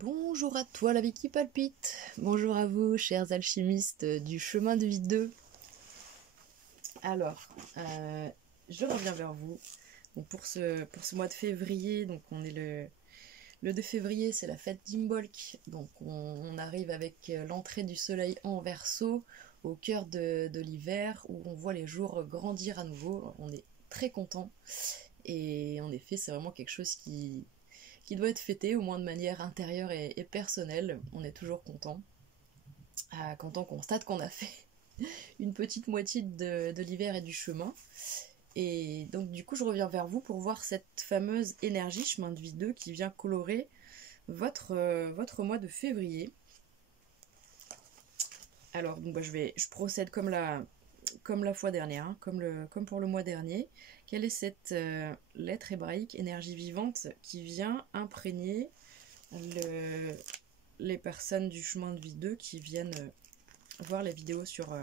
Bonjour à toi la vie qui palpite, bonjour à vous chers alchimistes du chemin de vie 2. Alors, je reviens vers vous donc pour ce mois de février. Donc on est le 2 février, c'est la fête d'Imbolc, donc on arrive avec l'entrée du soleil en Verseau au cœur de l'hiver où on voit les jours grandir à nouveau. On est très content et en effet c'est vraiment quelque chose qui doit être fêté, au moins de manière intérieure et personnelle. On est toujours content. Quand on constate qu'on a fait une petite moitié de l'hiver et du chemin. Et donc du coup je reviens vers vous pour voir cette fameuse énergie chemin de vie 2 qui vient colorer votre mois de février. Alors donc, je procède comme la fois dernière, hein, comme pour le mois dernier. Quelle est cette lettre hébraïque, énergie vivante, qui vient imprégner les personnes du chemin de vie 2 qui viennent voir les vidéos sur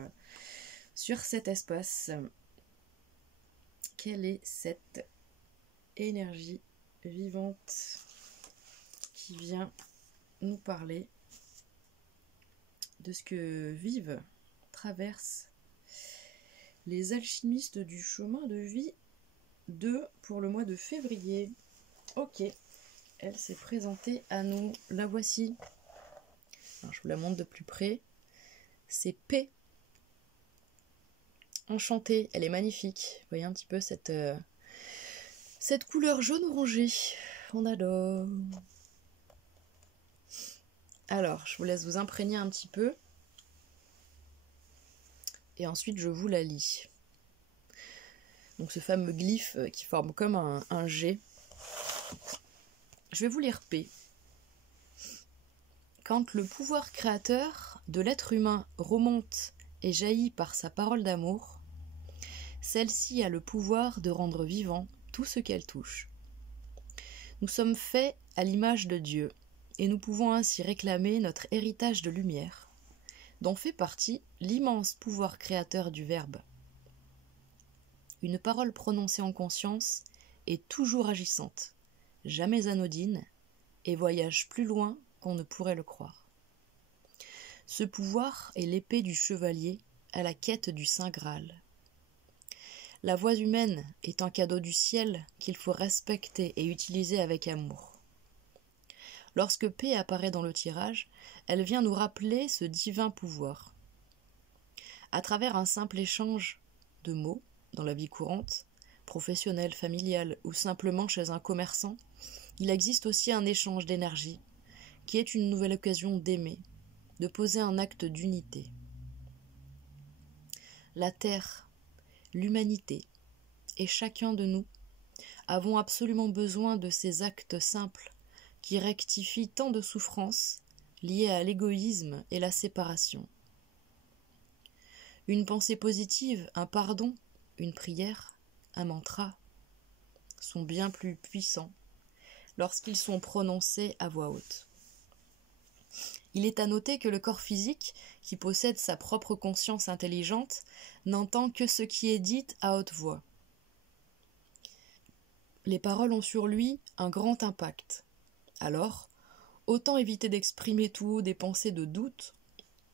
cet espace? Quelle est cette énergie vivante qui vient nous parler de ce que vivent, traversent les alchimistes du chemin de vie 2 pour le mois de février? Ok, elle s'est présentée à nous, la voici. Alors, je vous la montre de plus près. C'est P. Enchantée, elle est magnifique. Vous voyez un petit peu cette couleur jaune orangé. On adore. Alors, je vous laisse vous imprégner un petit peu. Et ensuite, je vous la lis. Donc, ce fameux glyphe qui forme comme un G. Je vais vous lire P. Quand le pouvoir créateur de l'être humain remonte et jaillit par sa parole d'amour, celle-ci a le pouvoir de rendre vivant tout ce qu'elle touche. Nous sommes faits à l'image de Dieu, et nous pouvons ainsi réclamer notre héritage de lumière, dont fait partie l'immense pouvoir créateur du Verbe. Une parole prononcée en conscience est toujours agissante, jamais anodine, et voyage plus loin qu'on ne pourrait le croire. Ce pouvoir est l'épée du chevalier à la quête du Saint Graal. La voix humaine est un cadeau du ciel qu'il faut respecter et utiliser avec amour. Lorsque P apparaît dans le tirage, elle vient nous rappeler ce divin pouvoir. À travers un simple échange de mots dans la vie courante, professionnelle, familiale ou simplement chez un commerçant, il existe aussi un échange d'énergie qui est une nouvelle occasion d'aimer, de poser un acte d'unité. La Terre, l'humanité et chacun de nous avons absolument besoin de ces actes simples qui rectifient tant de souffrances liées à l'égoïsme et la séparation. Une pensée positive, un pardon, une prière, un mantra sont bien plus puissants lorsqu'ils sont prononcés à voix haute. Il est à noter que le corps physique, qui possède sa propre conscience intelligente, n'entend que ce qui est dit à haute voix. Les paroles ont sur lui un grand impact. Alors, autant éviter d'exprimer tout haut des pensées de doute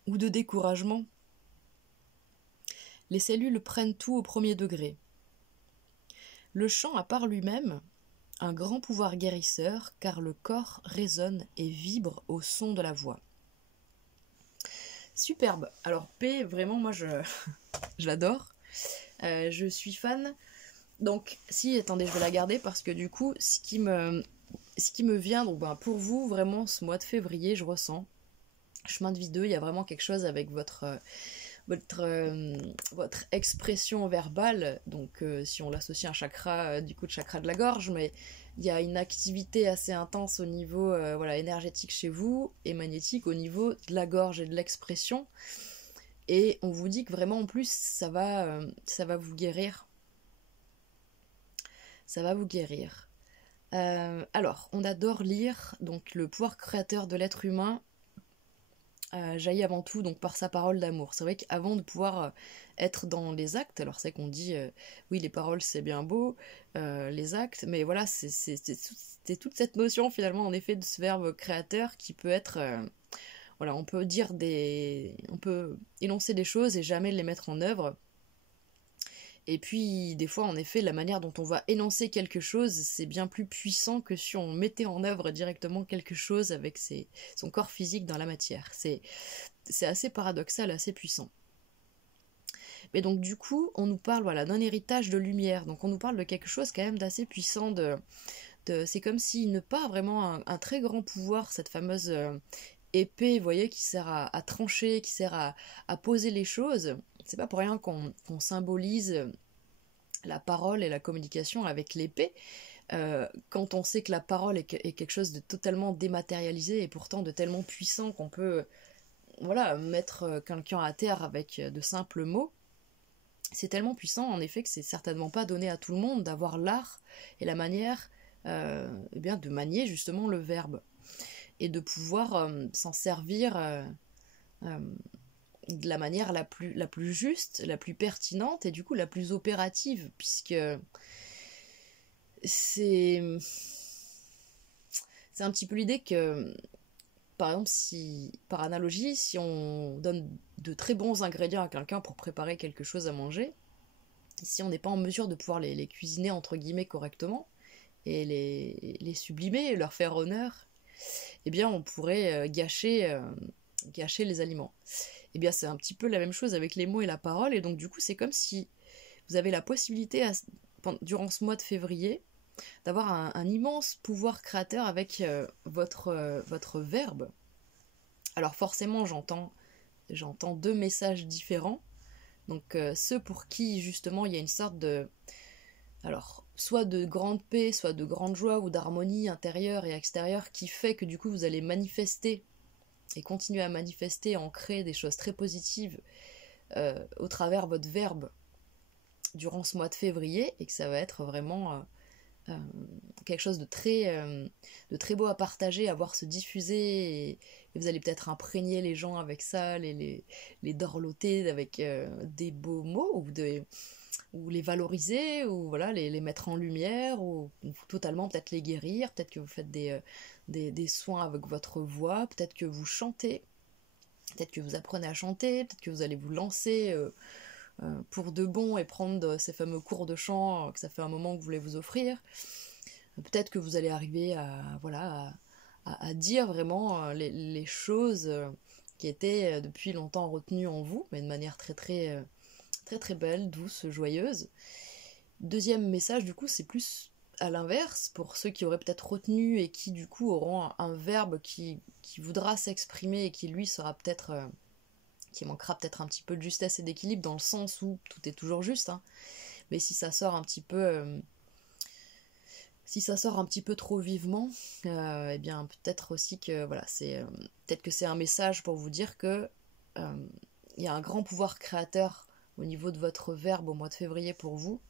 ou de découragement. Les cellules prennent tout au premier degré. Le chant a par lui-même un grand pouvoir guérisseur, car le corps résonne et vibre au son de la voix. Superbe. Alors P, vraiment, moi je l'adore. Je suis fan. Donc, attendez, je vais la garder parce que du coup, ce qui me vient, donc pour vous, vraiment, ce mois de février, je ressens, chemin de vie 2, il y a vraiment quelque chose avec votre expression verbale. Donc, si on l'associe à un chakra, du coup, le chakra de la gorge, mais il y a une activité assez intense au niveau énergétique chez vous et magnétique au niveau de la gorge et de l'expression. Et on vous dit que vraiment, en plus, ça va vous guérir. Ça va vous guérir. Alors, on adore lire donc le pouvoir créateur de l'être humain. jaillit avant tout donc par sa parole d'amour. C'est vrai qu'avant de pouvoir être dans les actes, alors c'est qu'on dit oui les paroles c'est bien beau, les actes, mais voilà c'est toute cette notion finalement en effet de ce verbe créateur qui peut être voilà, on peut on peut énoncer des choses et jamais les mettre en œuvre. Et puis, des fois, en effet, la manière dont on va énoncer quelque chose, c'est bien plus puissant que si on mettait en œuvre directement quelque chose avec son corps physique dans la matière. C'est assez paradoxal, assez puissant. Mais donc, du coup, on nous parle voilà, d'un héritage de lumière. Donc, on nous parle de quelque chose quand même d'assez puissant. C'est comme s'il n'a pas vraiment un très grand pouvoir, cette fameuse épée, vous voyez, qui sert à trancher, qui sert à poser les choses. C'est pas pour rien qu'on symbolise la parole et la communication avec l'épée, quand on sait que la parole est quelque chose de totalement dématérialisé et pourtant de tellement puissant qu'on peut voilà, mettre quelqu'un à terre avec de simples mots. C'est tellement puissant en effet que c'est certainement pas donné à tout le monde d'avoir l'art et la manière eh bien, de manier justement le verbe et de pouvoir s'en servir de la manière la plus juste, la plus pertinente et du coup la plus opérative, puisque c'est un petit peu l'idée que, par exemple, par analogie, si on donne de très bons ingrédients à quelqu'un pour préparer quelque chose à manger, si on n'est pas en mesure de pouvoir les cuisiner entre guillemets correctement et les sublimer, leur faire honneur, eh bien on pourrait gâcher les aliments. Eh bien c'est un petit peu la même chose avec les mots et la parole, et donc du coup c'est comme si vous avez la possibilité durant ce mois de février d'avoir un immense pouvoir créateur avec votre verbe. Alors forcément j'entends deux messages différents, donc ceux pour qui justement il y a une sorte de alors, soit de grande paix, soit de grande joie ou d'harmonie intérieure et extérieure qui fait que du coup vous allez manifester et continuer à manifester, en créer des choses très positives au travers votre verbe durant ce mois de février, et que ça va être vraiment quelque chose de très beau à partager, à voir se diffuser, et vous allez peut-être imprégner les gens avec ça, les dorloter avec des beaux mots ou les valoriser, ou voilà, les mettre en lumière, ou totalement peut-être les guérir, peut-être que vous faites des soins avec votre voix, peut-être que vous chantez, peut-être que vous apprenez à chanter, peut-être que vous allez vous lancer pour de bon et prendre ces fameux cours de chant que ça fait un moment que vous voulez vous offrir. Peut-être que vous allez arriver à dire vraiment les choses qui étaient depuis longtemps retenues en vous, mais de manière très belle, douce, joyeuse. Deuxième message, du coup, c'est plus à l'inverse, pour ceux qui auraient peut-être retenu et qui, du coup, auront un verbe qui voudra s'exprimer et qui, lui, sera peut-être... qui manquera peut-être un petit peu de justesse et d'équilibre, dans le sens où tout est toujours juste, hein. Mais si ça sort un petit peu... si ça sort un petit peu trop vivement, eh bien, peut-être aussi que... Voilà, peut-être que c'est un message pour vous dire que il y a un grand pouvoir créateur au niveau de votre verbe au mois de février pour vous,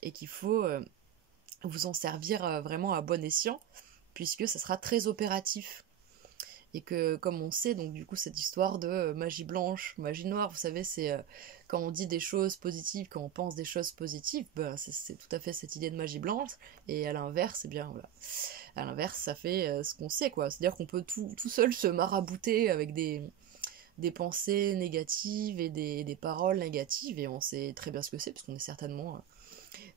et qu'il faut vous en servir vraiment à bon escient, puisque ça sera très opératif. Et que, comme on sait, donc du coup, cette histoire de magie blanche, magie noire, vous savez, c'est quand on dit des choses positives, quand on pense des choses positives, ben, c'est tout à fait cette idée de magie blanche, et à l'inverse, eh bien, voilà. À l'inverse, ça fait ce qu'on sait, quoi. C'est-à-dire qu'on peut tout seul se marabouter avec des pensées négatives et des paroles négatives, et on sait très bien ce que c'est, parce qu'on est certainement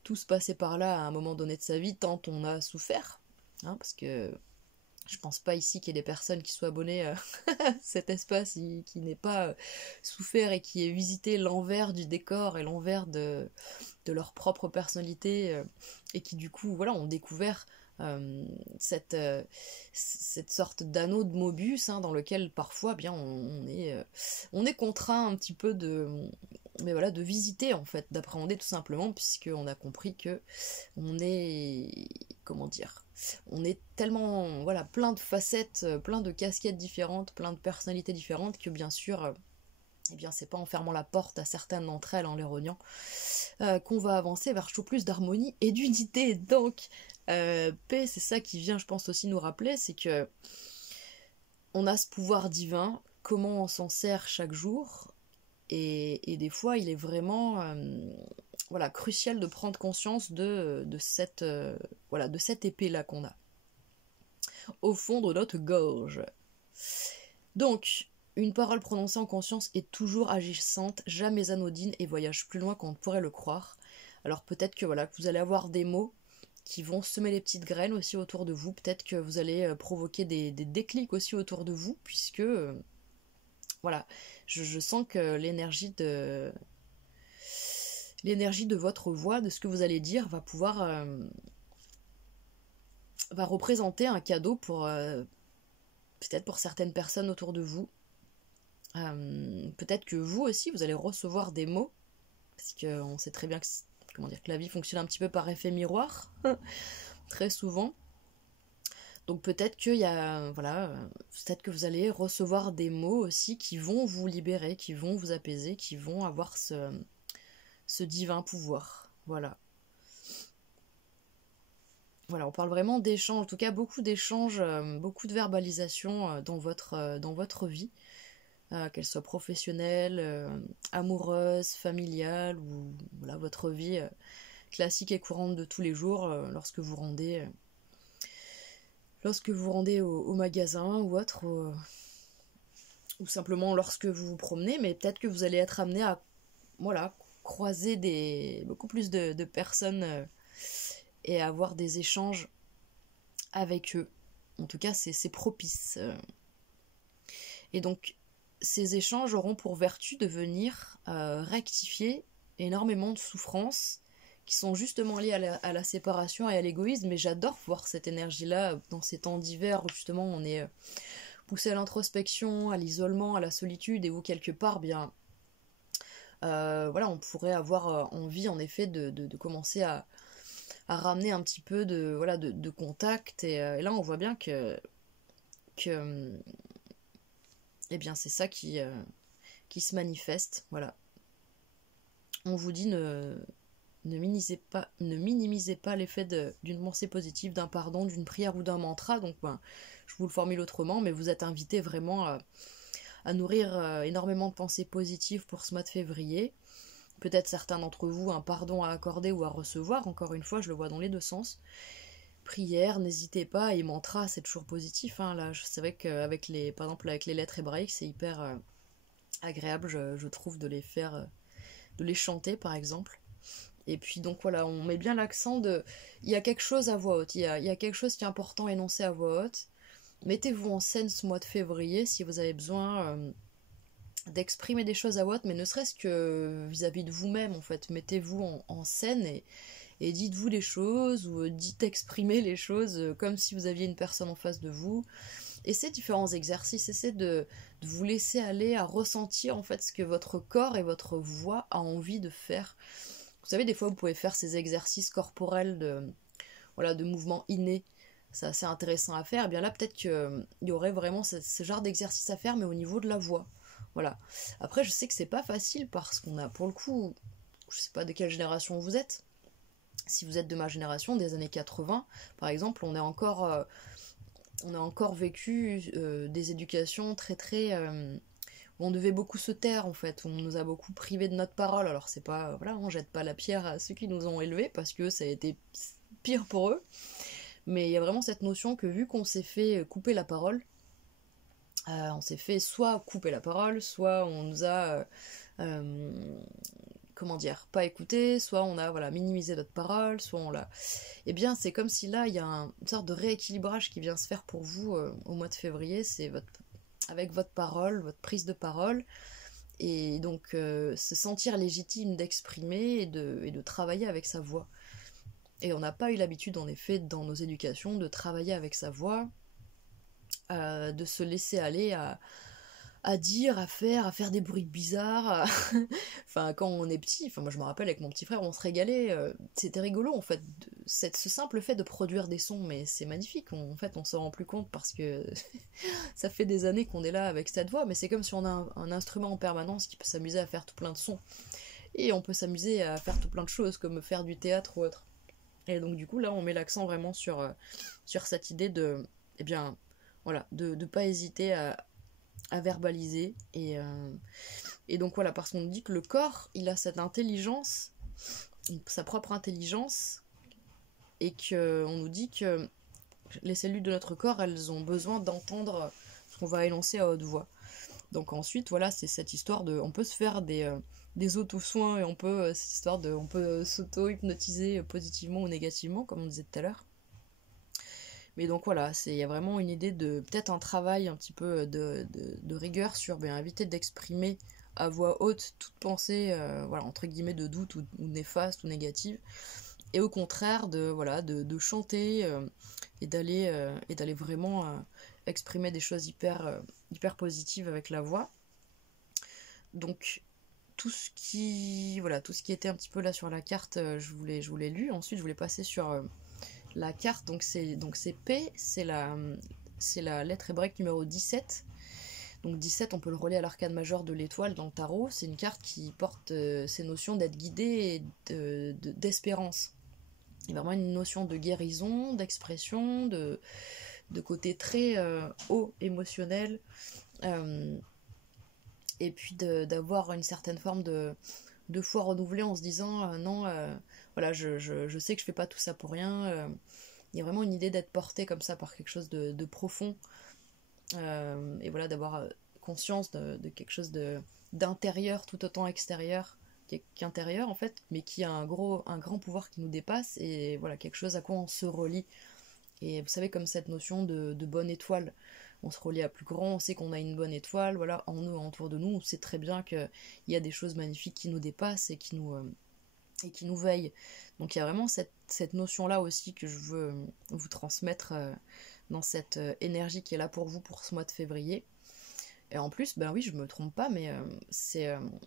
tous passés par là à un moment donné de sa vie, tant on a souffert, hein, parce que je pense pas ici qu'il y ait des personnes qui soient abonnées à cet espace qui n'ait pas souffert et qui ait visité l'envers du décor et l'envers de leur propre personnalité, et qui du coup voilà, ont découvert cette sorte d'anneau de Mobius, hein, dans lequel parfois bien on est contraint un petit peu de visiter, en fait, d'appréhender tout simplement, puisqu'on a compris que on est, comment dire, on est tellement voilà, plein de facettes, plein de casquettes différentes, plein de personnalités différentes, que bien sûr eh bien c'est pas en fermant la porte à certaines d'entre elles, en les reniant, qu'on va avancer vers toujours plus d'harmonie et d'unité. Donc paix, c'est ça qui vient, je pense, aussi nous rappeler, c'est que on a ce pouvoir divin, comment on s'en sert chaque jour. Et des fois, il est vraiment voilà, crucial de prendre conscience de cette épée-là qu'on a au fond de notre gorge. Donc, une parole prononcée en conscience est toujours agissante, jamais anodine et voyage plus loin qu'on ne pourrait le croire. Alors peut-être que voilà, que vous allez avoir des mots qui vont semer les petites graines aussi autour de vous. Peut-être que vous allez provoquer des déclics aussi autour de vous, puisque voilà, je sens que l'énergie de votre voix, de ce que vous allez dire, va pouvoir va représenter un cadeau pour peut-être pour certaines personnes autour de vous. Peut-être que vous aussi, vous allez recevoir des mots, parce qu'on sait très bien que, comment dire, que la vie fonctionne un petit peu par effet miroir, très souvent. Donc peut-être qu'il y a, voilà, peut-être que vous allez recevoir des mots aussi qui vont vous libérer, qui vont vous apaiser, qui vont avoir ce divin pouvoir. Voilà. Voilà, on parle vraiment d'échanges, en tout cas beaucoup d'échanges, beaucoup de verbalisation dans votre vie, qu'elle soit professionnelle, amoureuse, familiale, ou voilà, votre vie classique et courante de tous les jours, lorsque vous rendez au magasin ou autre, ou simplement lorsque vous vous promenez, mais peut-être que vous allez être amené à voilà, croiser beaucoup plus de personnes et avoir des échanges avec eux. En tout cas, c'est propice. Et donc, ces échanges auront pour vertu de venir rectifier énormément de souffrances qui sont justement liées à la séparation et à l'égoïsme. Mais j'adore voir cette énergie-là dans ces temps d'hiver où justement on est poussé à l'introspection, à l'isolement, à la solitude, et où quelque part, bien, voilà, on pourrait avoir envie en effet de commencer à ramener un petit peu de contact. Et là, on voit bien que eh bien, c'est ça qui se manifeste. Voilà. On vous dit ne minimisez pas l'effet d'une pensée positive, d'un pardon, d'une prière ou d'un mantra. Donc, ben, je vous le formule autrement, mais vous êtes invité vraiment à nourrir énormément de pensées positives pour ce mois de février. Peut-être certains d'entre vous un pardon à accorder ou à recevoir. Encore une fois, je le vois dans les deux sens. Prière, n'hésitez pas, et mantra, c'est toujours positif. Hein. Là, c'est vrai qu'avec par exemple, avec les lettres hébraïques, c'est hyper agréable, je trouve, de les faire, de les chanter, par exemple. Et puis donc voilà, on met bien l'accent il y a quelque chose à voix haute, il y a quelque chose qui est important à énoncer à voix haute. Mettez-vous en scène ce mois de février si vous avez besoin d'exprimer des choses à voix haute, mais ne serait-ce que vis-à-vis de vous-même, en fait. Mettez-vous en scène et dites-vous les choses, ou exprimez les choses comme si vous aviez une personne en face de vous. Et ces différents exercices, essayez de vous laisser aller à ressentir en fait ce que votre corps et votre voix a envie de faire. Vous savez, des fois vous pouvez faire ces exercices corporels de mouvements innés. C'est assez intéressant à faire. Et bien là, peut-être qu'il y aurait vraiment ce genre d'exercice à faire, mais au niveau de la voix. Voilà. Après, je sais que c'est pas facile parce qu'on a, pour le coup, je sais pas de quelle génération vous êtes. Si vous êtes de ma génération, des années 80, par exemple, on a encore vécu des éducations très très où on devait beaucoup se taire en fait, où on nous a beaucoup privé de notre parole. Alors c'est pas, voilà, on jette pas la pierre à ceux qui nous ont élevés parce que ça a été pire pour eux, mais il y a vraiment cette notion que vu qu'on s'est fait couper la parole, on s'est fait soit couper la parole, soit on nous a comment dire, pas écouté, soit on a voilà, minimisé notre parole, soit on l'a... Eh bien, c'est comme si là, il y a une sorte de rééquilibrage qui vient se faire pour vous au mois de février, c'est avec votre parole, votre prise de parole, et donc se sentir légitime d'exprimer et de travailler avec sa voix. Et on n'a pas eu l'habitude, en effet, dans nos éducations, de travailler avec sa voix, de se laisser aller à dire, à faire des bruits bizarres. Enfin, quand on est petit, enfin moi je me rappelle avec mon petit frère, on se régalait. C'était rigolo en fait, ce simple fait de produire des sons, mais c'est magnifique. En fait, on s'en rend plus compte parce que ça fait des années qu'on est là avec cette voix, mais c'est comme si on a un instrument en permanence qui peut s'amuser à faire tout plein de sons. Et on peut s'amuser à faire tout plein de choses, comme faire du théâtre ou autre. Et donc du coup là, on met l'accent vraiment sur cette idée de, eh bien, voilà, de pas hésiter à à verbaliser. Et donc voilà, parce qu'on nous dit que le corps, il a cette intelligence, sa propre intelligence, et qu'on nous dit que les cellules de notre corps, elles ont besoin d'entendre ce qu'on va énoncer à haute voix. Donc ensuite, voilà, c'est cette histoire de... On peut se faire des auto-soins et on peut, cette histoire de... On peut s'auto-hypnotiser positivement ou négativement, comme on disait tout à l'heure. Mais donc voilà, il y a vraiment une idée de... Peut-être un travail un petit peu de rigueur sur éviter d'exprimer à voix haute toute pensée, voilà, entre guillemets, de doute ou néfaste ou négative. Et au contraire, de chanter et d'aller vraiment exprimer des choses hyper positives avec la voix. Donc tout ce qui était un petit peu là sur la carte, je vous l'ai lu. Ensuite, je voulais passer sur la carte. Donc c'est P, c'est la lettre hébraïque numéro 17. Donc 17, on peut le relier à l'arcane majeur de l'étoile dans le tarot. C'est une carte qui porte ces notions d'être guidé et d'espérance. Il y a vraiment une notion de guérison, d'expression, de côté très haut émotionnel, et puis d'avoir une certaine forme de foi renouvelée en se disant non, voilà, je sais que je fais pas tout ça pour rien. Il y a vraiment une idée d'être porté comme ça par quelque chose de profond, et voilà, d'avoir conscience de quelque chose d'intérieur tout autant extérieur qu'intérieur en fait, mais qui a un grand pouvoir qui nous dépasse, et voilà, quelque chose à quoi on se relie. Et vous savez, comme cette notion de bonne étoile, on se relie à plus grand, on sait qu'on a une bonne étoile, voilà, en nous, autour de nous, on sait très bien qu'il y a des choses magnifiques qui nous dépassent et qui nous veillent. Donc il y a vraiment cette notion-là aussi que je veux vous transmettre dans cette énergie qui est là pour vous pour ce mois de février. Et en plus, ben oui, je me trompe pas, mais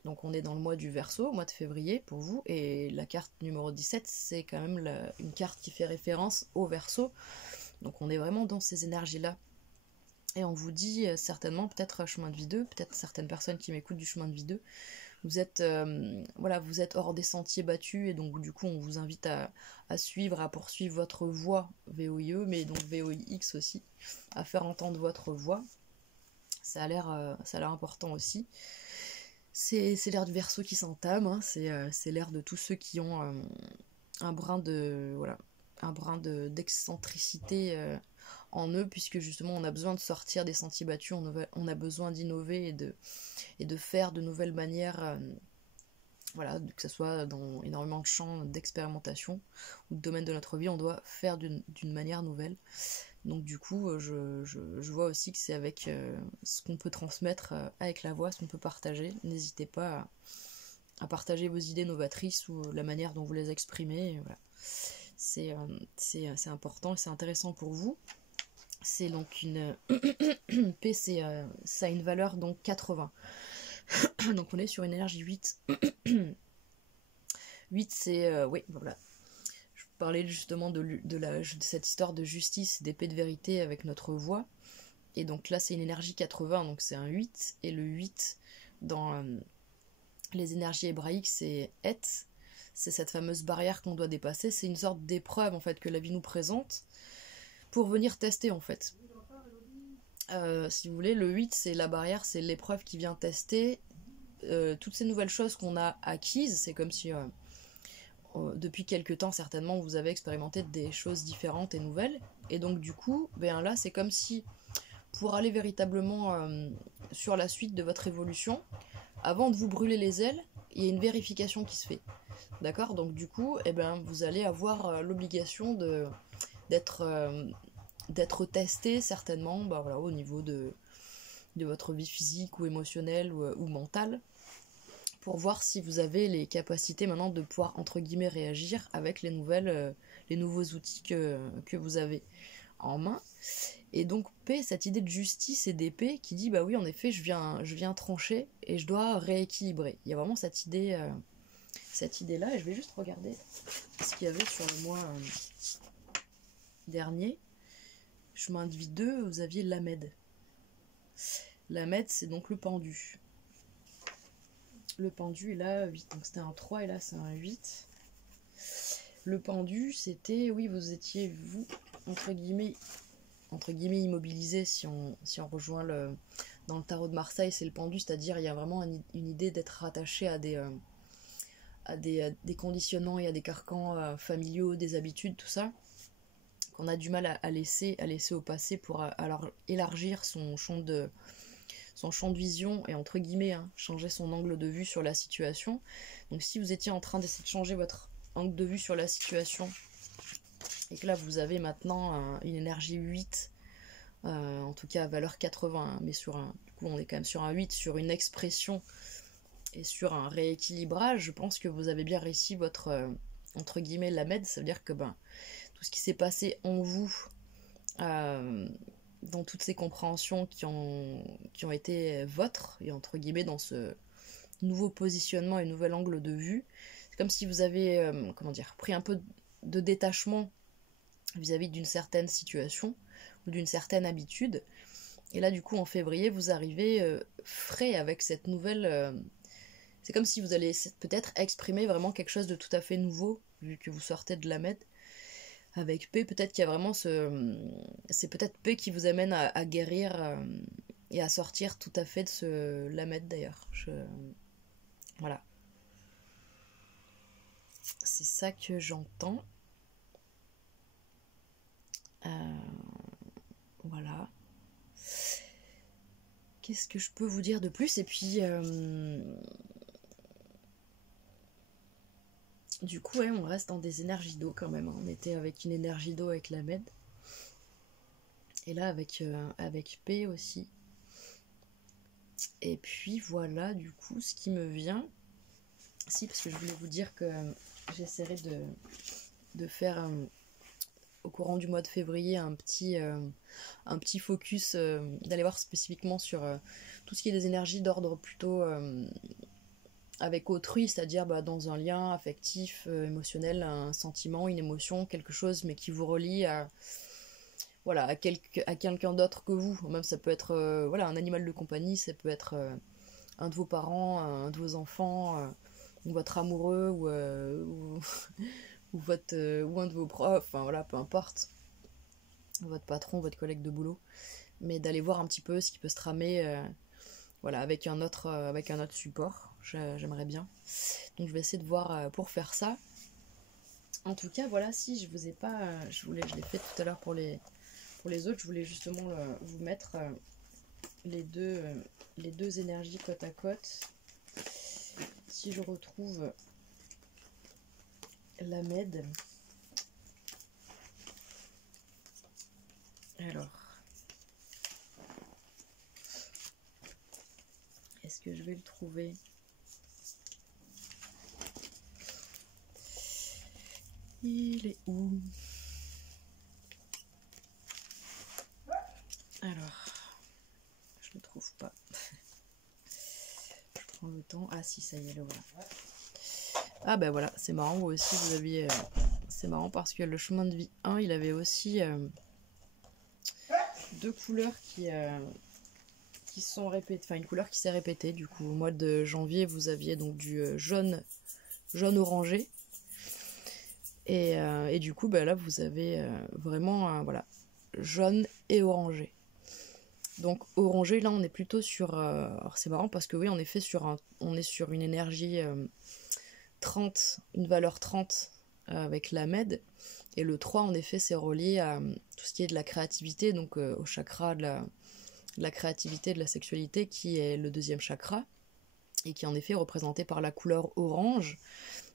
donc on est dans le mois du Verseau, mois de février pour vous, et la carte numéro 17, c'est quand même une carte qui fait référence au Verseau. Donc on est vraiment dans ces énergies-là. Et on vous dit certainement, peut-être chemin de vie 2, peut-être certaines personnes qui m'écoutent du chemin de vie 2, vous êtes hors des sentiers battus, et donc du coup on vous invite à suivre, à poursuivre votre voix VOIE, mais donc VOIX aussi, à faire entendre votre voix. Ça a l'air important aussi. C'est l'ère du Verseau qui s'entame, hein. C'est l'ère de tous ceux qui ont un brin d'excentricité en eux, puisque justement on a besoin de sortir des sentiers battus, on a besoin d'innover et de faire de nouvelles manières, voilà, que ce soit dans énormément de champs d'expérimentation ou de domaines de notre vie, on doit faire d'une manière nouvelle. Donc du coup, je vois aussi que c'est avec ce qu'on peut transmettre avec la voix, ce qu'on peut partager. N'hésitez pas à partager vos idées novatrices ou la manière dont vous les exprimez. Voilà. C'est important et c'est intéressant pour vous. C'est donc une P, ça a une valeur donc 80. Donc on est sur une énergie 8. 8, c'est... oui, voilà. Parler justement de cette histoire de justice, d'épée de vérité avec notre voix. Et donc là, c'est une énergie 80, donc c'est un 8. Et le 8, dans les énergies hébraïques, c'est Et. C'est cette fameuse barrière qu'on doit dépasser. C'est une sorte d'épreuve, en fait, que la vie nous présente pour venir tester, en fait. Si vous voulez, le 8, c'est la barrière, c'est l'épreuve qui vient tester toutes ces nouvelles choses qu'on a acquises. C'est comme si... depuis quelques temps certainement vous avez expérimenté des choses différentes et nouvelles, et donc du coup là c'est comme si pour aller véritablement sur la suite de votre évolution, avant de vous brûler les ailes, il y a une vérification qui se fait, d'accord? Donc du coup vous allez avoir l'obligation d'être testé certainement au niveau de votre vie physique ou émotionnelle ou mentale, pour voir si vous avez les capacités maintenant de pouvoir, entre guillemets, réagir avec les nouveaux outils que vous avez en main. Et donc P, cette idée de justice et d'épée qui dit, bah oui, en effet, je viens trancher et je dois rééquilibrer. Il y a vraiment cette idée-là, et je vais juste regarder ce qu'il y avait sur le mois dernier. Chemin de vie 2, vous aviez l'Amed. L'Amed, c'est donc le pendu. Le pendu est là, 8, donc c'était un 3 et là c'est un 8. Le pendu, c'était, oui, vous étiez, vous, entre guillemets immobilisé si on rejoint dans le tarot de Marseille, c'est le pendu, c'est-à-dire il y a vraiment une idée d'être rattaché à des conditionnements et à des carcans familiaux, des habitudes, tout ça, qu'on a du mal à laisser au passé pour alors élargir son champ de vision et entre guillemets changer son angle de vue sur la situation. Donc si vous étiez en train d'essayer de changer votre angle de vue sur la situation et que là vous avez maintenant une énergie 8, en tout cas à valeur 80, mais du coup on est quand même sur un 8, sur une expression et sur un rééquilibrage, je pense que vous avez bien réussi votre entre guillemets Lamed. Ça veut dire que tout ce qui s'est passé en vous dans toutes ces compréhensions qui ont été vôtres, et entre guillemets dans ce nouveau positionnement et nouvel angle de vue, c'est comme si vous avez pris un peu de détachement vis-à-vis d'une certaine situation ou d'une certaine habitude, et là du coup en février vous arrivez frais avec cette nouvelle c'est comme si vous allez peut-être exprimer vraiment quelque chose de tout à fait nouveau vu que vous sortez de la Med. Avec P, peut-être qu'il y a vraiment c'est peut-être P qui vous amène à guérir et à sortir tout à fait de ce Lamed d'ailleurs. Voilà. C'est ça que j'entends. Voilà. Qu'est-ce que je peux vous dire de plus? Et puis... du coup, ouais, on reste dans des énergies d'eau quand même. On était avec une énergie d'eau avec la Med. Et là, avec P aussi. Et puis voilà, du coup, ce qui me vient. Si, parce que je voulais vous dire que j'essaierai de faire au courant du mois de février un petit focus, d'aller voir spécifiquement sur tout ce qui est des énergies d'ordre plutôt avec autrui, c'est-à-dire dans un lien affectif, émotionnel, un sentiment, une émotion, quelque chose, mais qui vous relie à quelqu'un d'autre que vous. Même ça peut être un animal de compagnie, ça peut être un de vos parents, un de vos enfants, ou votre amoureux, ou un de vos profs, enfin voilà, peu importe, votre patron, votre collègue de boulot, mais d'aller voir un petit peu ce qui peut se tramer avec un autre support. J'aimerais bien. Donc je vais essayer de voir pour faire ça. En tout cas, voilà, si je vous ai pas... je l'ai fait tout à l'heure pour les autres, je voulais justement vous mettre les deux énergies côte à côte. Si je retrouve la Med. Alors... est-ce que je vais le trouver? Il est où? Alors, je le trouve pas. Je prends le temps. Ah si, ça y est, le voilà. Ah ben voilà, c'est marrant, vous aussi vous aviez... c'est marrant parce que le chemin de vie 1, il avait aussi deux couleurs qui se sont répétées, enfin une couleur qui s'est répétée. Du coup, au mois de janvier, vous aviez donc du jaune orangé. Et du coup, là, vous avez vraiment jaune et orangé. Donc orangé, là, on est plutôt sur... alors c'est marrant parce que oui, en effet, on est sur une énergie 30, une valeur 30 avec la Med. Et le 3, en effet, c'est relié à tout ce qui est de la créativité, donc au chakra de la créativité, de la sexualité, qui est le deuxième chakra, et qui est en effet représenté par la couleur orange.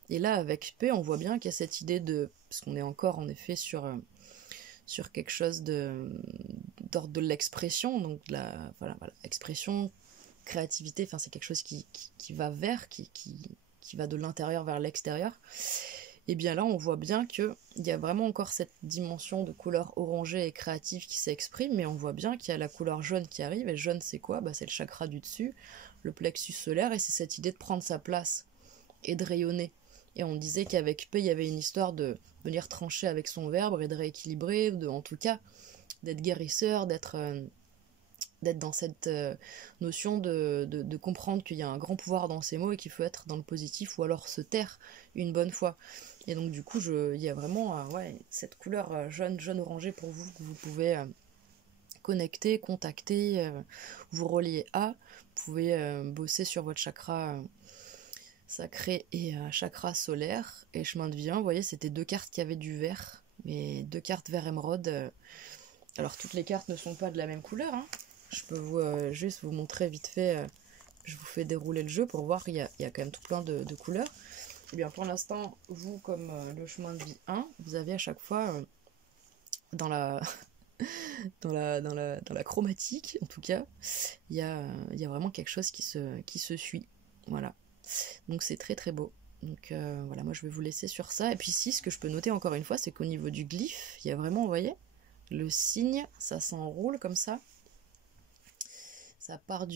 Et là, avec P, on voit bien qu'il y a cette idée parce qu'on est encore en effet sur quelque chose d'ordre de l'expression, donc expression, créativité, enfin c'est quelque chose qui va vers, qui va de l'intérieur vers l'extérieur. Et bien là, on voit bien qu'il y a vraiment encore cette dimension de couleur orangée et créative qui s'exprime, mais on voit bien qu'il y a la couleur jaune qui arrive, et jaune c'est quoi? C'est le chakra du dessus, le plexus solaire, et c'est cette idée de prendre sa place et de rayonner. Et on disait qu'avec P, il y avait une histoire de venir trancher avec son verbe et de rééquilibrer, en tout cas, d'être guérisseur, d'être dans cette notion de comprendre qu'il y a un grand pouvoir dans ces mots et qu'il faut être dans le positif ou alors se taire une bonne fois. Et donc du coup, il y a vraiment cette couleur jaune orangé pour vous que vous pouvez connecter, contacter, vous relier à. Vous pouvez bosser sur votre chakra sacré et chakra solaire. Et chemin de vie 1, vous voyez, c'était 2 cartes qui avaient du vert, mais 2 cartes vert émeraude. Alors toutes les cartes ne sont pas de la même couleur, hein. Je peux juste vous montrer vite fait, je vous fais dérouler le jeu pour voir qu'il y a quand même tout plein de couleurs. Et bien pour l'instant, vous comme le chemin de vie 1, vous avez à chaque fois dans la dans la chromatique, en tout cas, il y a vraiment quelque chose qui se suit. Voilà. Donc c'est très très beau. Donc voilà, moi je vais vous laisser sur ça. Et puis si, ce que je peux noter encore une fois, c'est qu'au niveau du glyphe, il y a vraiment, vous voyez, le signe, ça s'enroule comme ça. Ça part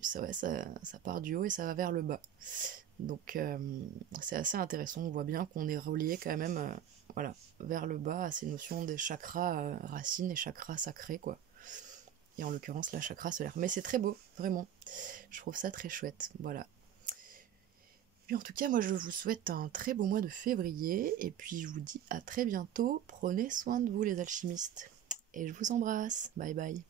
ça part du haut et ça va vers le bas. Donc c'est assez intéressant. On voit bien qu'on est relié quand même voilà, vers le bas à ces notions des chakras racines et chakras sacrés, quoi. Et en l'occurrence la chakra solaire. Mais c'est très beau, vraiment. Je trouve ça très chouette. Voilà. Puis en tout cas, moi je vous souhaite un très beau mois de février. Et puis je vous dis à très bientôt. Prenez soin de vous les alchimistes. Et je vous embrasse. Bye bye.